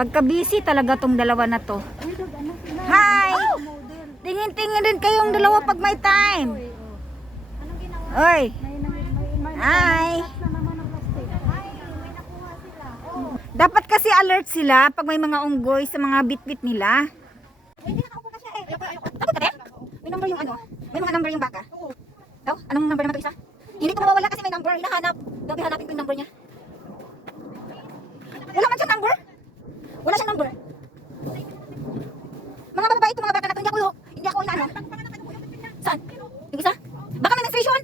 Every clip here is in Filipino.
Pagka-busy talaga tong dalawa na to. Hi! Tingin-tingin din kayong dalawa pag may time. Oy! Hi! Dapat kasi alert sila pag may mga unggoy sa mga bit-bit nila. May number yung ano? May mga number yung baka. Daw? Anong number naman ito isa? Hindi ko mawawala kasi may number. Hinahanap. Daw, hanapin ko yung number niya. Wala man siyang number. Wala siyang number. Mga babae ito, mga bata na ito. Hindi ako inaano. Saan? Yung isa? Baka may menstruation.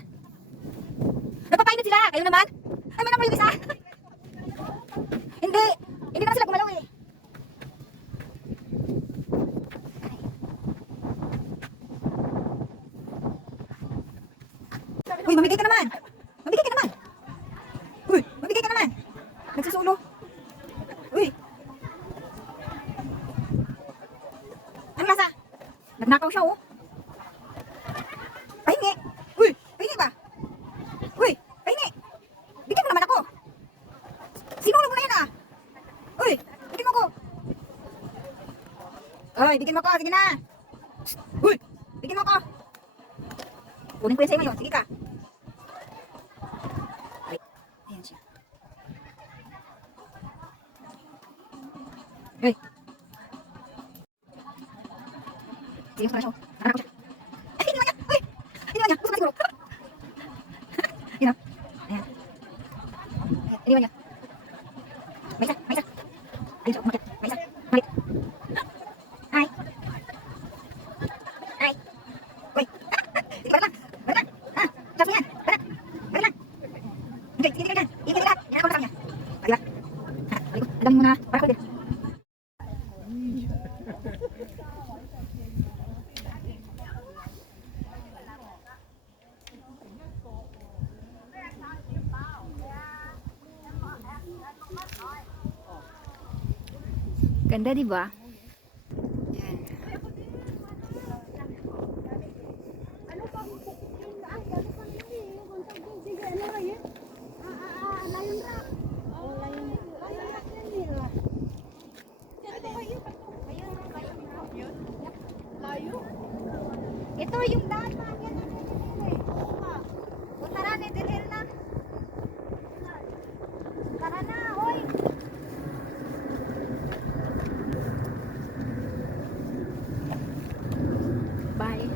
Nagpapainit sila. Kayo naman. Ay, may number yung isa. Hindi. Hindi naman sila gumalaw eh. Uy, mamigay ka naman. Mamigay ka naman. Uy, mamigay ka naman. Nagsusulo. Uy. Ano lasa? Nagnakaw siya oh. Pahingi. Uy, pahingi ba? Uy, pahingi. Bigyan mo naman ako. Sinulog mo na yan ah. Uy, bigyan mo ako. Uy, bigyan mo ako. Sige na. Uy, bigyan mo ako. Kunin ko yan sa'yo ngayon. Sige ka. Ay, ayan siya. Uy. Sige, gusto na siya. Nakanap ko siya. Ay, hindi naman niya. Uy, hindi naman niya. Gusto na siguro. Yun o. Ayan. Hindi naman niya. May isa, may isa. Ayun siya, umakit. May isa. Balik. Hi. Hi. Uy. Sige, balik lang. Balik lang. Ah, just yan. Balik. Balik lang. Okay, sige, sige, sige. Ibigay lahat. Yan ako na sa kanya. Balik lang. Ha, balik ko. Ang dami mo na. Para ko din. Ganda, di ba? Yan. Ito yung daan na yan. Tara na, dilhil na. Tara na, oy. Bye.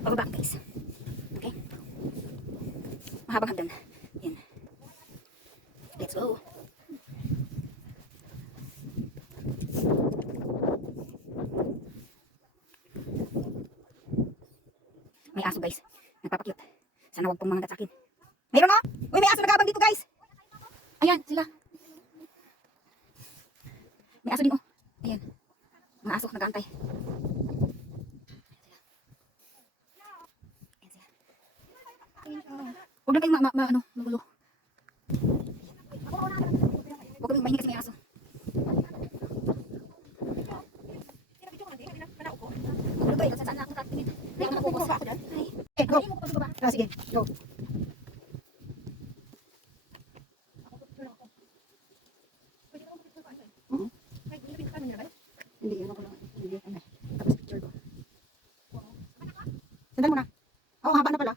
Pababa guys. Okay. Mahabang hagdan. Yan. Let's go. May aso guys. Nagpapakyut. Sana wag pong mga sa akin. Mayroon o? Uy, may aso nag-aabang dito guys. Ayan, sila. May aso din oh. Ayan. Mga aso nag-aantay. Ayan sila. Huwag na kayong magulo. Huwag kayong maingay kasi may aso. Magulo to eh. Saan na ako nakatingin. Hindi ako nakukos. Eh, go. Ah, sige. Go. Hindi, ano ko lang. Hindi, ano. Tapos picture ko. Sandal mo na. Oo, haba na pala.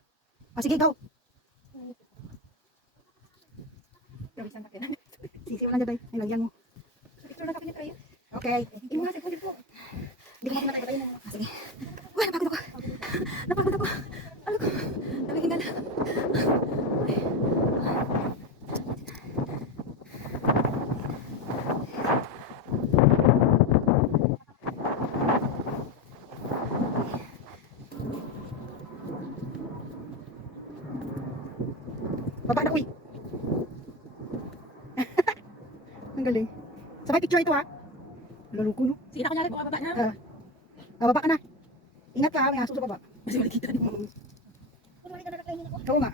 Ah, sige, go. Sisi mo lang dyan, ay lagyan mo. Picture na kapilit kayo. Okay. Hindi mo nga, sige po. Hindi ko na tayo. Ah, sige. Uy, napagod ako. Napagod ako. Ano ko? Nalahingal. Baba na, uy. Ang galing. Sabay picture ito ha. Laluko no. Sige na, kunyari, buka baba na. Baba ka na. Ingat ka, may aso sa baba. Kasi malikita niyo. Ikaw nga.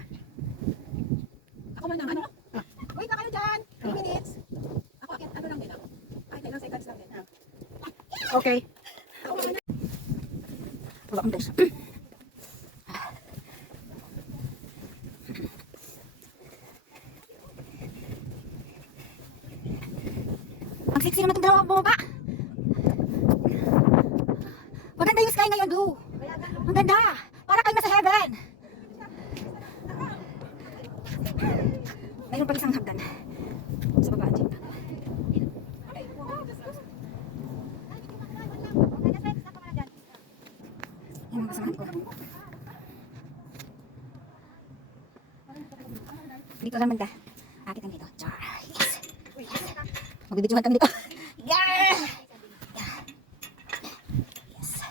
Ako man ang ano? Wait na kayo dyan. 3 minutes. Ako, ano lang din. Kahit ilang seconds lang din. Okay. Ako man na. Baba mo guys. Ang sexy naman itong dalawa bumaba. Maganda yung sky ngayon, do. Ang ganda. Para kayo nasa heaven. Mayroon pa isang hagdan. Sa baba, dyan. Yan ang kasamahan ko. Dito lang banda. Akit lang dito. Char. Yes. Magbibidyohan kami dito. Yeah! Yes.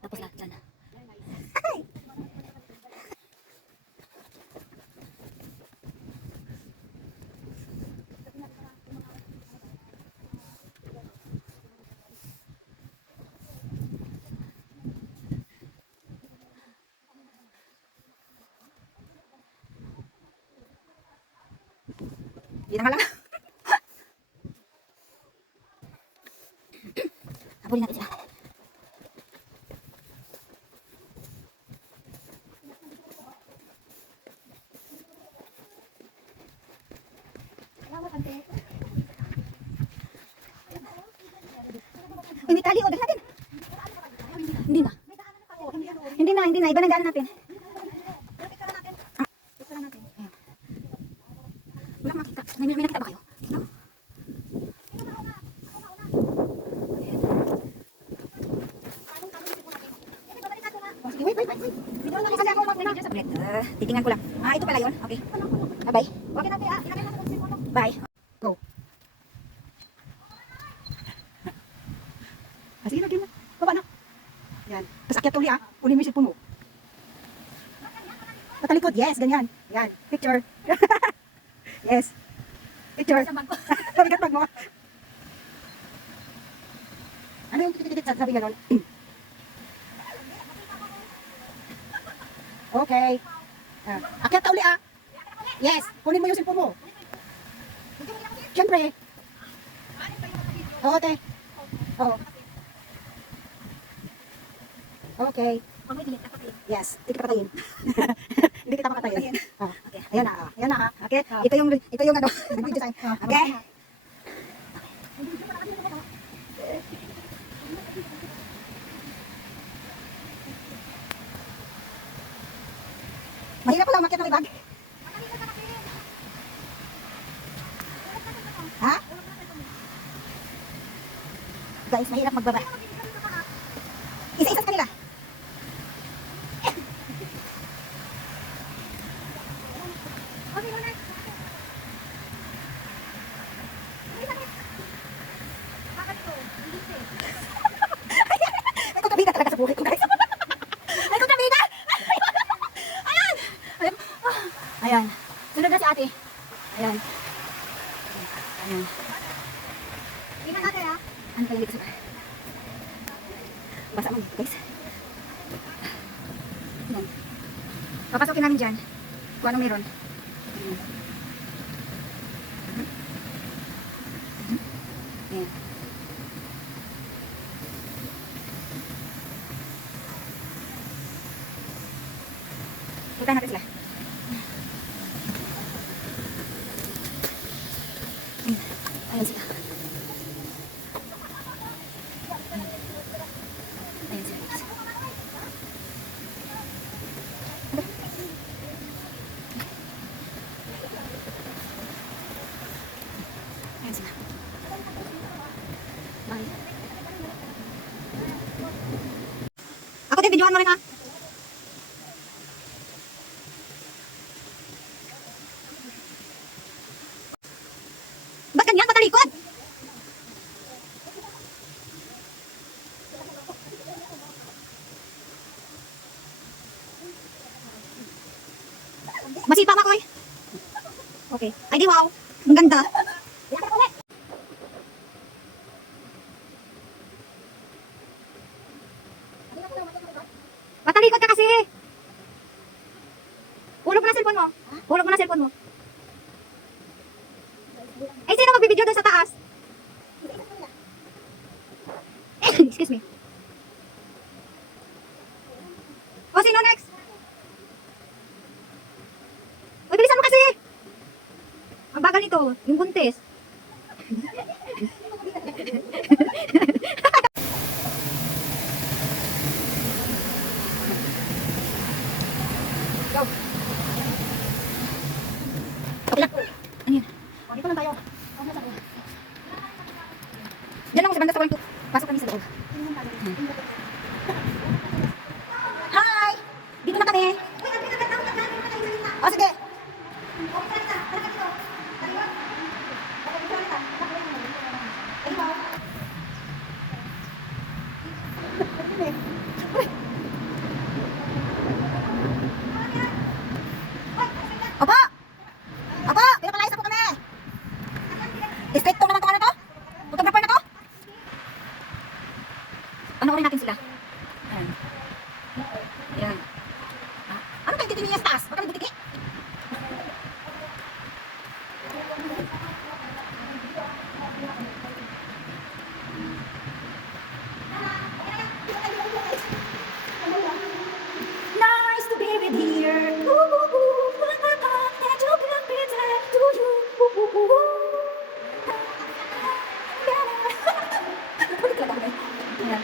Tapos lahat dyan. Ay! Hindi na nga lang. Habulin natin sila. Hindi tali, o dali natin. Hindi na. Hindi na. Iba na daan natin. Wala makita. May nakita ba kayo? No? Wait. Kasi ako mag-manager sa plate. Titingnan ko lang. Ito pala yun. Okay. Bye. Bye. Go. Sige, lagyan mo. Baba na. Yan. Tapos akyat uli Uli mo yung cellphone mo. Patalikod. Yes, ganyan. Yan. Picture. Yes. Picture. Bigat bag mo. Ano yung titit sabi ganon? Okay. Akyat ka uli Yes. Kunin mo yung cellphone mo. Siyempre. Oo, te. Oo. Okay. Yes, hindi kita patayin. Hindi kita makatayin. Okay. Ayan na. Okay. Ito yung ano, nag-design. Okay. Mahirap pala umakyat ng ibag. Ha? Guys, mahirap magbaba. Isa-isa sa kanila. May kontrabida talaga sa buhay ko, guys. May kontrabida! Ayan! Ayan. Sunod na si ate. Ayan. Tingnan natin, ano pa yung dito sa... Basa mo, guys. Ayan. Papasokin namin dyan. Kung anong meron. Ayan. Puntahan natin sila. Ayan sila. Ayan sila. Ayan sila. Bye. Ako din, videohan mo rin Ba't ganyan? Patalikod! Masipa ba, Koy? Okay. Ay, di wow. Ang ganda. Patalikod ka kasi. Hulog mo na cellphone mo. Hulog mo na cellphone mo. Ay, sino magbibideo doon sa taas? Excuse me. O, sino next? Uy, bilisan mo kasi. Ang bagal nito, yung buntis. Go. Okay lang. Ano yun? O, dito lang tayo. O, nasa loob. Diyan lang ako sa banda sa walang pasok kami sa loob. Hi! Dito na kami. O, sige. Opo! Opo! Pinapalayas na po kami! Distrito naman to, ano to? Photographer na to? Panoorin natin sila. Ayan. Ayan. Ano kayo titingin niya sa taas? Huwag kami titingin. Nice to be with here. Ooh, ooh, ooh. That you can be there to you. Ooh, ooh, ooh. Ulit lang ako, eh. Ayan.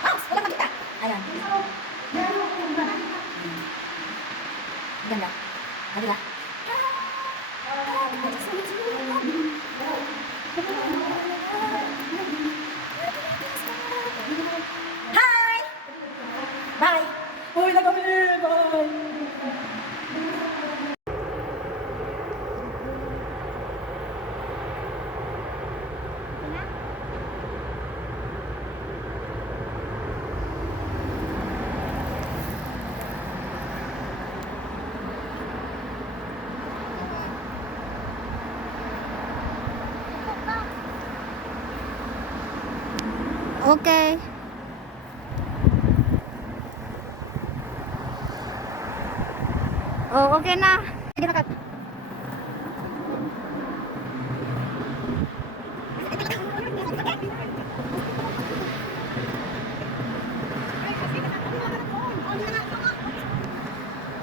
Mouse! Walang makita. Ayan. Ganda. Ganda. Hi! Bye! Uy, na kami! Bye! Okay. Oh, okay na. Sige na, Kat.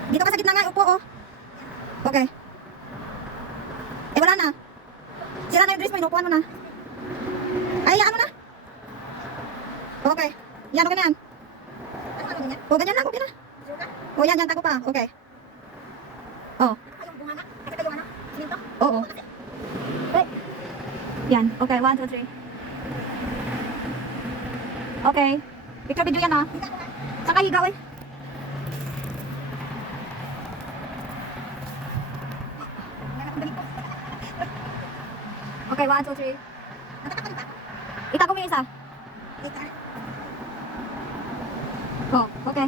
Dito ka sa gitna nga, upo, oh. Okay. Eh, wala na. Sira na yung dress mo, inupuan mo na. Ay, ano na? Okay. Yan, okay na yan. O, ganyan lang, okay na. O, yan, yan, tago pa. Okay. Oh. Oo. Wait. Yan, okay, 1, 2, 3. Okay. Picture video yan, ha. Saka higaw, eh. Okay, 1, 2, 3. Itago mo yung isa. Oh, okay.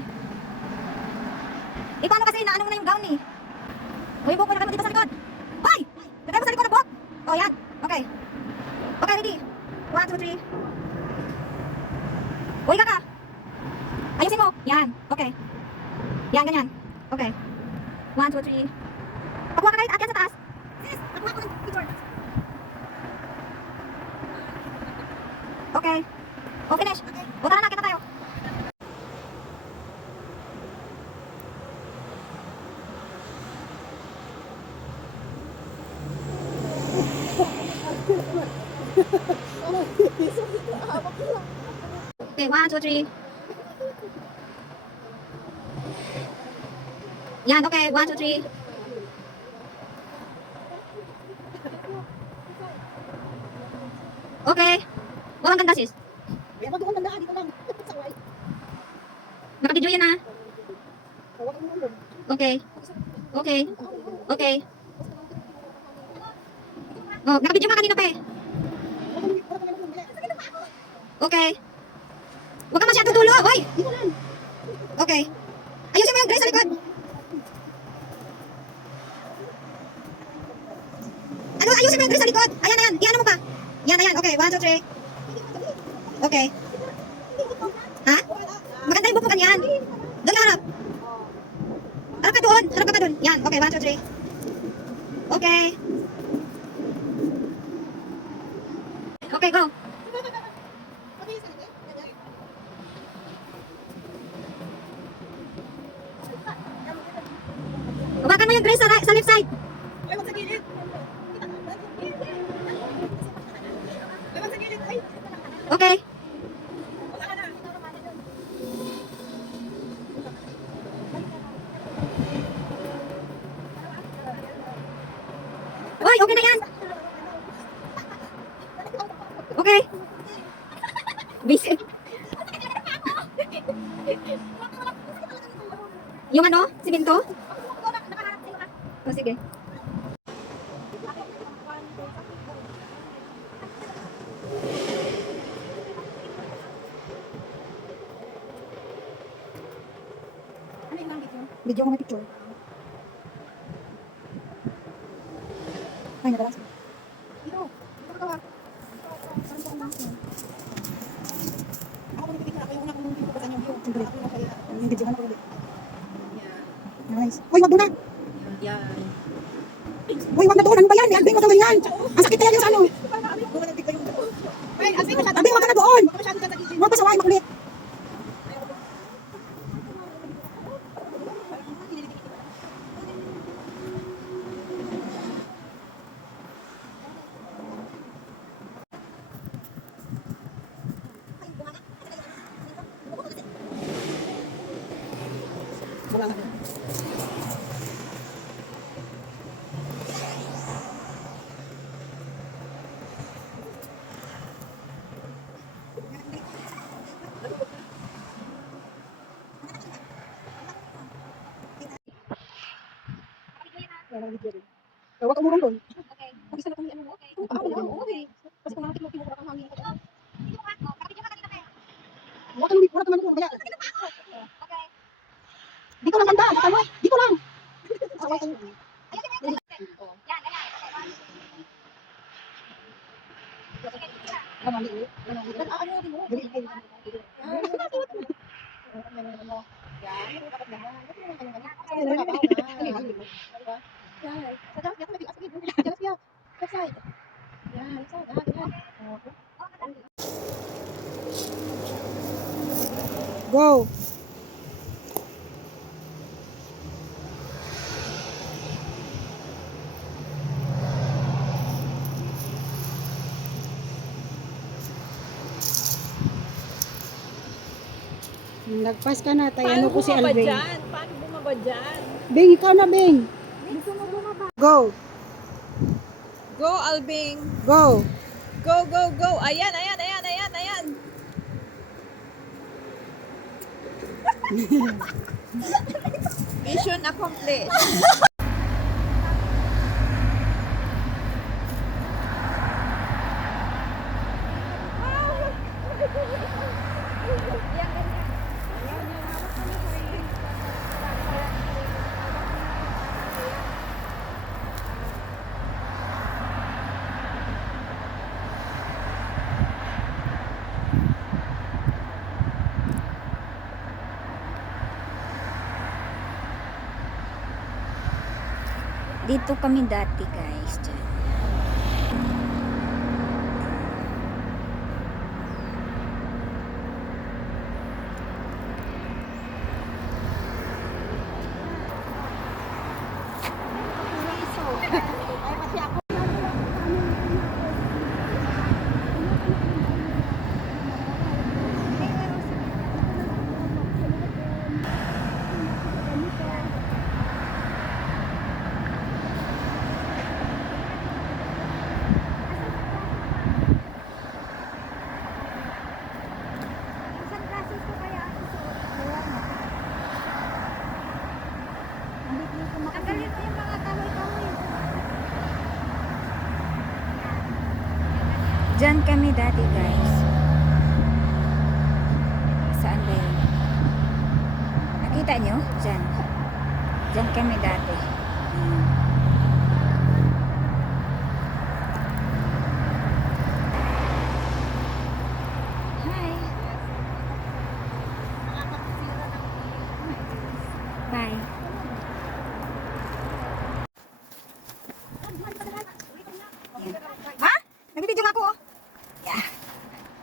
Eh, paano kasi naano mo na yung gown eh? Uy, buko na kayo dito sa likod. Hoy! Lagay mo sa likod ng buhok. Oh, yan. Okay. Okay, ready? 1, 2, 3. Uy, kaka. Ayusin mo. Yan. Okay. Yan, ganyan. Okay. 1, 2, 3. Pakuha ka kahit akyat sa taas. Sis, pakuha ko ng picture. Okay. Oh, finish. O, tara na, kita tayo. Okay, 1, 2, 3. Yan, okay, 1, 2, 3. Okay. Wow, ang ganda, sis. Kaya wag doon banda, dito lang. Saway. Nakabidyo yan, ha? Wag mo doon. Okay. Okay. Okay. Oh, nakabidyo ka kanina pa, eh. Okay. Huwag ka masyado dulo, hoy! Dito lang. Okay. Ayusin mo yung dress sa likod. Ano, ayusin mo yung dress sa likod. Ayan, ayan. Iyan mo pa. Yan, ayan. Okay, 1, 2, 3. Okay. Ha? Maganda yung buko kanyan. Doon ka harap. Harap ka doon. Harap ka pa doon. Yan. Okay, 1, 2, 3. Okay. Okay, go. Hawakan mo yung dress sa left side. Ay, wag sa gilid. Ay, wag sa gilid. Ay. Okay. Wala ka na. Basic. Yung ano? Simento? O, sige. Ano yung video? Video ko may picture. Ay, nadalas. Dito. Dito ka gawa. Ako kung nagtitignan ako yung una kong pinupusan yung view. Siyempre. Ako yung kaya. Yung video ko ulit. Yan. Nice. Uy, wag doon na. Yan. Uy, wag na doon. Ano ba yan? Alvin, wag na ganyan. Ang sakit kaya yung sa ano. Kung walang tignan yung Ay, Alvin, masyado. Alvin, wag ka na doon. Huwag ka masyado dyan sa gilid. Huwag pa saway, makulit. Huwag ka umurong doon. Pag isa na kami, ano, okay. Ako na, okay. Kasi kung nakakit mo, pinura kang hangin ko. Wala ka naman kaya. Dito lang banda. Dito lang. Go. Nagpas ka na, tayo ko si Alvin. Paano bumaba dyan? Bing, ikaw na, Bing. Go. Go, Albing. Go. Go, go, go. Ayan, ayan, ayan, ayan, ayan. Mission accomplished. Dito kami dati, guys. Diyan. Tanggalin mo yung mga kahoy-kahoy. Diyan kami dati, guys. Saan ba yun? Nakita nyo? Diyan. Diyan kami dati. Hi. Bye. Ha? Nagbibidyo nga ako, oh. Yeah.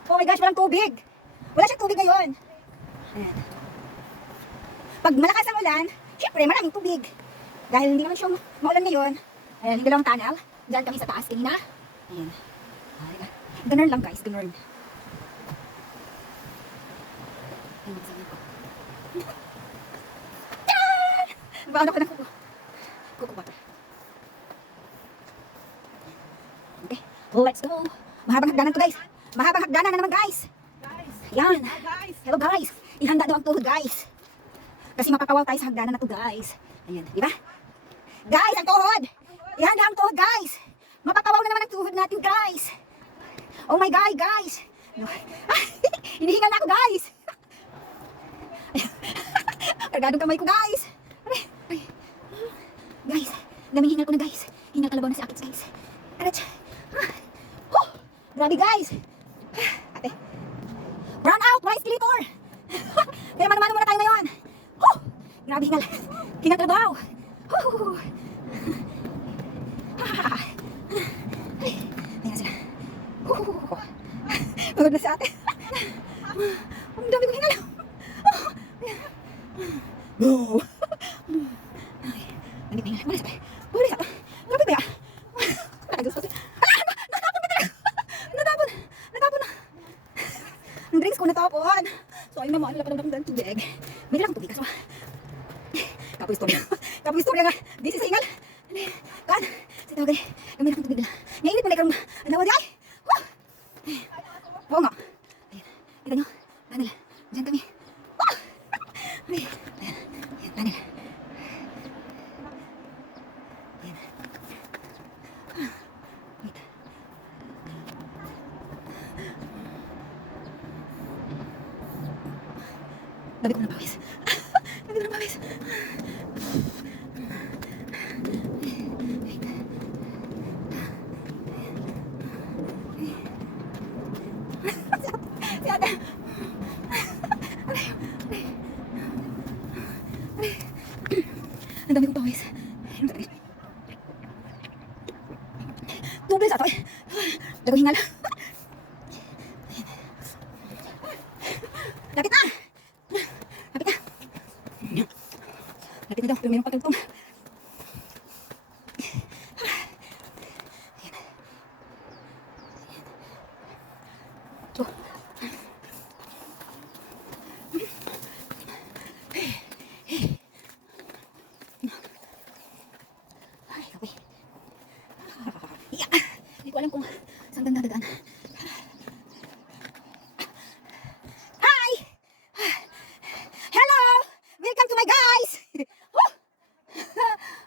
Oh my gosh, walang tubig. Wala siyang tubig ngayon. Ayan. Pag malakas ang ulan, syempre maraming tubig. Dahil hindi naman siya maulan ngayon. Ayan, yung dalawang tunnel. Diyan kami sa taas kanina. Ayan. Ayan. Ganun lang, guys, ganun. Ayan, sabi ko. Baano ko na kuko. Kuko ba? Okay, let's go. Mahabang hagdanan to, guys. Mahabang hagdanan na naman, guys. Yan. Guys, Hello guys. Ihanda daw ang tuhod guys. Kasi mapapawaw tayo sa hagdanan na to guys. Ayan, di ba? Guys, ang tuhod. Ihanda ang tuhod guys. Mapapawaw na naman ang tuhod natin guys. Oh my God guys. No. Hinihingal na ako guys. Kargadong kamay ko guys. Ay. Guys, daming hingal ko na guys. Hingal kalabaw na si Akits guys. Arach. Oh, grabe guys. Ate. Run out, rice skeletor. Kaya mano-mano muna tayo ngayon. Oh, grabe hingal. Hingal kalabaw. Ay, ayan sila. Pagod na si ate. Ang dami kong hingal. Oh. Ay, nandito na hingal. Wala sa pa. Wala sa pa. Grabe ba ya? Natapon. Natapon na. Ang drinks ko natapon. So ayun naman, wala pa lang ng tubig. May lang tubig kaso. Kapoy istorya. Kapoy istorya nga. Di si hingal. Kan, si tawag kami lang tubig na. Ngainit mo na ikarong anawad ay. Oo nga. Ayan. Kita nyo. Tunnel. Diyan kami. Ay. Ayan. Ayan. Tunnel. Ayan. Wait. Dabi ko ng pawis. Dabi ko ng pawis. Si ate. Ang dami kong pawis. Tubig sa ito eh. Dago hingal. Lapit na! Lapit na! Lapit na daw, pero mayroong pagtugtong. Oh. Ay, okay. Yeah. Hindi ko alam kung saan ganda dadaan. Hi! Hello! Welcome to my guys! Oh!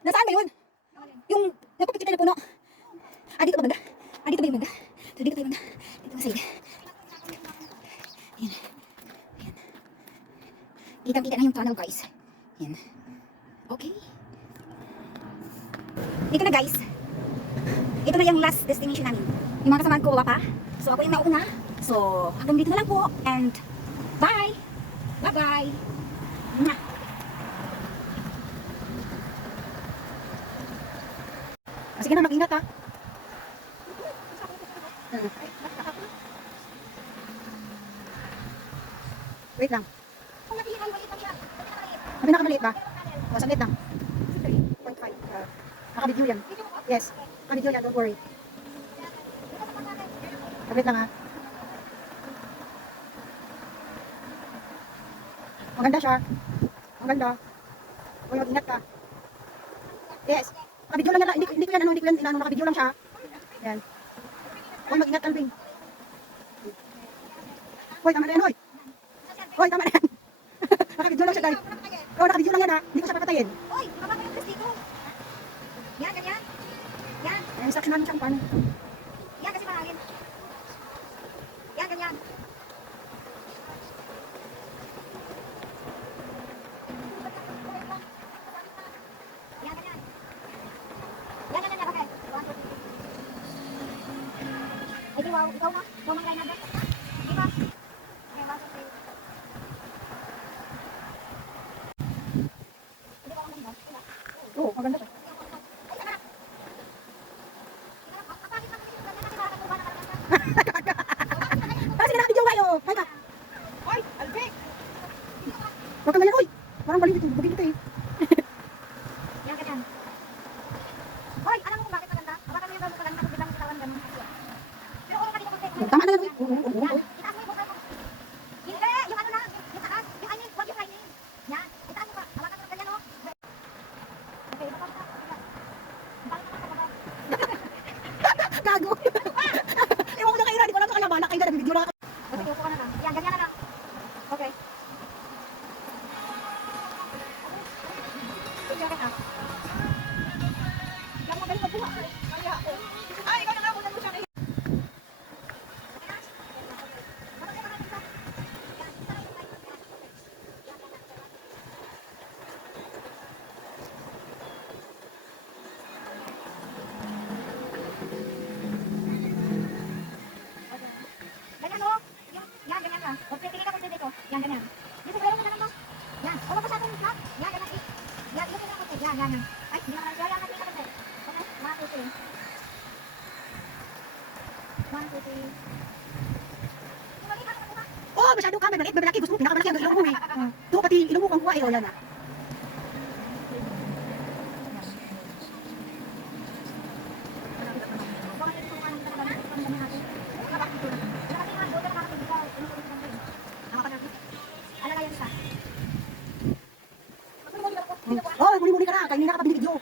Nasaan ba yun? Yung napapicture tayo na puno. Ah, dito ba banda? Ah, dito ba yung banda? Dito ba yung banda? Dito ba sa'yo? Ayan. Ayan. Kitang-kita na yung tunnel guys. Ayan. Okay. Dito na guys. Ito na yung last destination namin. Yung mga kasamahan ko wala pa. So ako yung nauna. So hanggang dito na lang po. And bye! Bye-bye! Mwah! Sige na, mag-ingat ha. Wait lang. Sabi na kamaliit ba? O, saglit lang. 0.5. Naka-video yan. Yes. Naka-video yan, don't worry. Saglit lang ha. Maganda siya. Maganda. Huwag mag-ingat ka. Yes. Naka-video lang yan. Hindi ko yan, naka-video lang siya. Yan. Huwag mag-ingat, Alvin. Hoy, tama na yan, hoy. Hoy, tama na yan. Naka-video lang siya, guys. Oo, naka-video lang yan, ha. Hindi ko siya papatayin. Uy! Baba mo yung Chris dito! Yan, ganyan. Yan. Instruction namin siya kung paano. Yan kasi mahangin. Yan, ganyan. Yan, ganyan. Yan, ganyan, yan. Okay. 1, 2, 3. Ay, di, wow. Ikaw na. Bumang line number. Di ba? Okay, 1, 2, 3. Hindi ba ako maganda? Diba? Oo, maganda siya. Sige, naka-video kayo. Hay ka. Hoy, Alvin! Huwag kang ganyan, hoy. Parang balik dito. Bugin dito eh. Yan, ganyan. Hoy, alam mo kung bakit maganda? Hawakan mo yung gawin ko lang na bilang katawan ganun. Pero kung kanina kung Tama na lang, hoy. Oo. itaas mo yung bukal mo. Hindi, yung ano lang, yung taas. Yung I mean, wag yung lining. Yan, itaas mo pa. Hawakan mo ng ganyan, oh. Okay, baka pa. Gago. Ewan ko na kayo, hindi ko alam sa kalaman. Nakaiga na, video na. Okay, upo ka na lang. Yan, ganyan na lang. Oh, masyado ka. May maliit, may malaki. Gusto mo, pinakamalaki ang ilong mo eh. Ito, pati ilong mo kang kuha eh. O, yan na. Oh, muli-muli ka na. Kainin na ka pa binibidyo.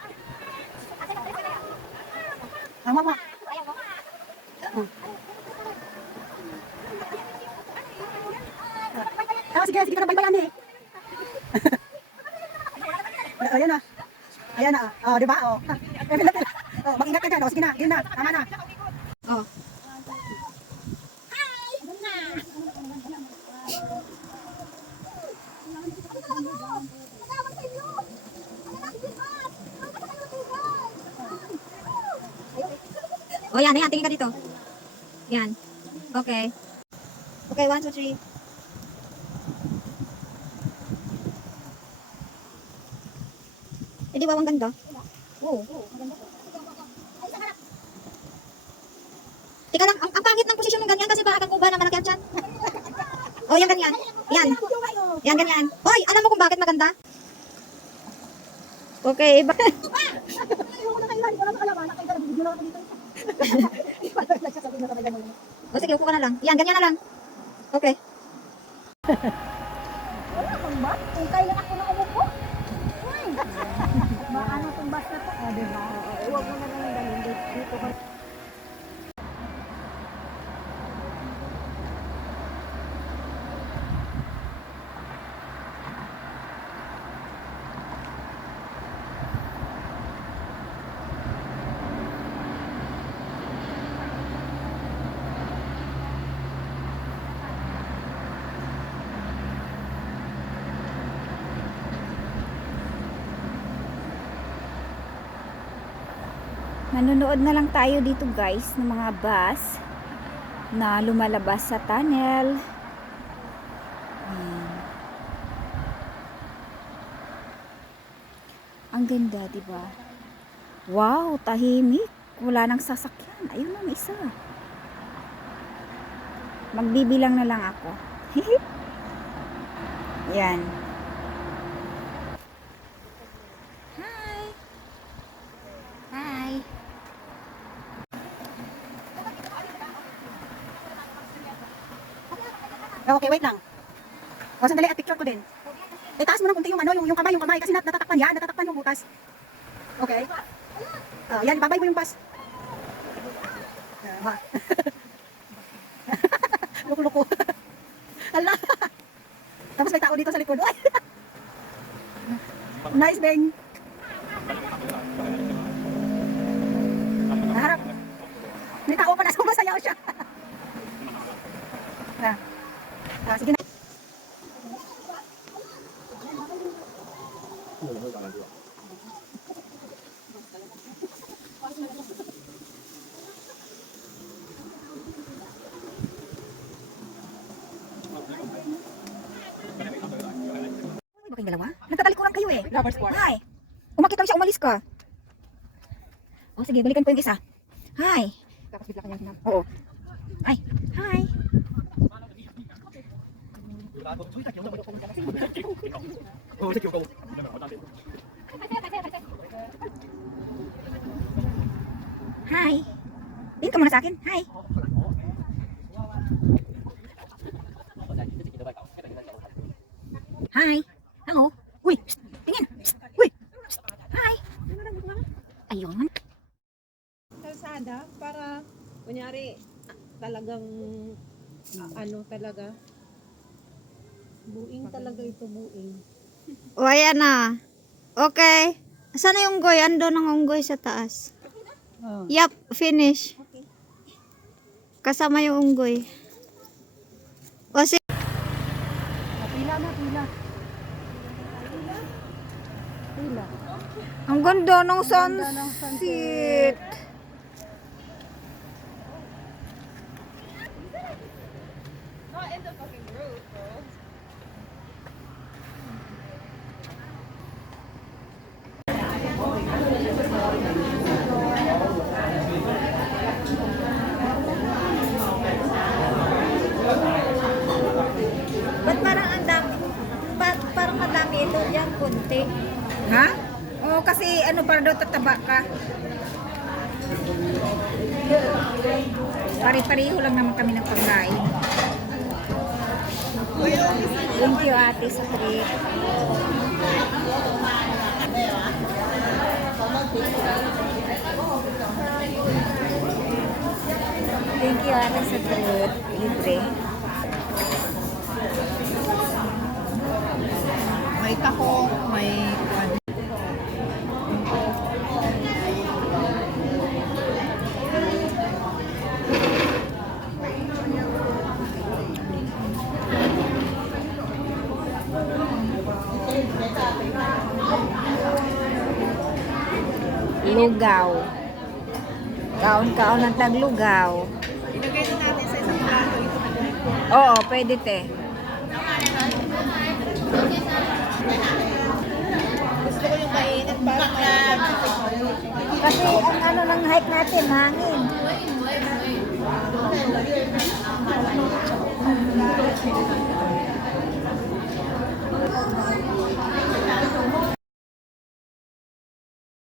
Tama mo. Sige, sige ka na baybayan eh. Ayan na. Ayan na. Oh, di ba? Oh. Oh, mag-ingat ka dyan. Oh, sige na. Sige na. Tama na. Oh. Oh, yan, yan. Tingin ka dito. Yan. Okay. Okay, 1, 2, 3. Eh, di ba ang ganda? Oo. Tika lang, ang pangit ng posisyon mong ganyan kasi baka kang kuba ng malaki ang tiyan. Oh, yan ganyan. Yan. Yan ganyan. Hoy, alam mo kung bakit maganda? Okay, iba. O sige, upo ka na lang. Yan, ganyan na lang. Okay. Kung kailan ako na umupo. Ano itong bus na to? O, diba? Huwag mo na lang dalhin dito. Nanonood na lang tayo dito guys ng mga bus na lumalabas sa tunnel. Ang ganda, di ba? Wow, tahimik. Wala nang sasakyan. Ayun ang isa. Magbibilang na lang ako. Yan. Hi. Hi. Okay, wait lang. O, sandali at picture ko din. Itaas mo ng kunti yung ano, yung kamay kasi natatakpan yan, natatakpan yung butas. Okay? Yan, babay mo yung bus. Loko-loko. Hala. Tapos may tao dito sa likod. Ay! Nice, Beng. Harap. May tao pa na, sumasayaw siya. Sige na. Ba kayong dalawa? Nagtatalikuran kayo eh. Hi. Umakit lang siya, umalis ka. O sige, balikan ko yung isa. Hi. Oo. Hi. Hi. Hi. Tingin ka muna sa akin. Hi. Hi. Hello. Uy, psst, tingin. Psst, uy. Psst. Hi. Ayun. Kalsada para, kunyari, talagang, ano talaga, buing talaga ito, buing. O, ayan na. Okay. Saan na yung unggoy? Ando ng unggoy sa taas. Yup, finish. Kasama yung unggoy. O, sige. Pila na, pila. Pila. Ang ganda ng sunset. ano para daw tataba ka. Pare-pareho lang naman kami ng pagkain. Thank you ate sa treat. Thank you ate sa treat. Libre. May tahong, may Lugaw. Kaon-kaon ng taglugaw. ilagay na natin sa isang plato ito. Oo, pwede te. Gusto ko yung mainit para Kasi ang ano ng hike natin, hangin.